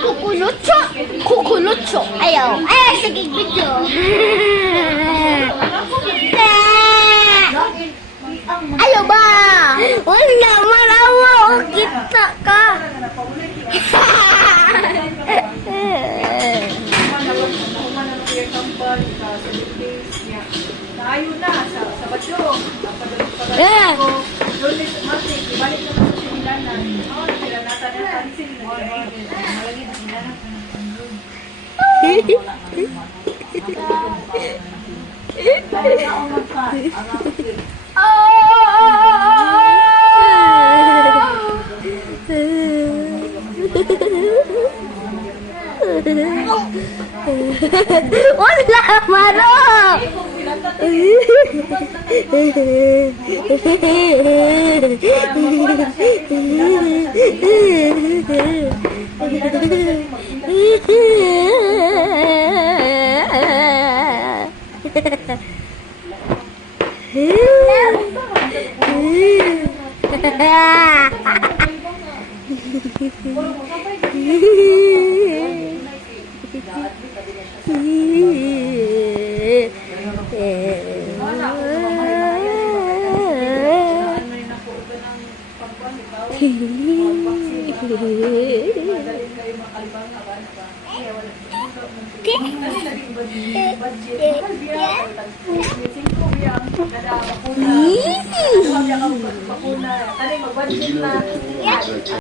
Kukulutso! Kukulutso! Ayaw! Ay! Sige, video! Ayaw ba? Wala! Marawa! O kita ka! Naayon na sa badyo. Napadulog pa rin ako. Lunes, Martes, ibalik na sa sinilanan. Sila natanatan sila. Malagi na sinilanan. Wala, Maro! Bakuna. Tali, mag-budget na.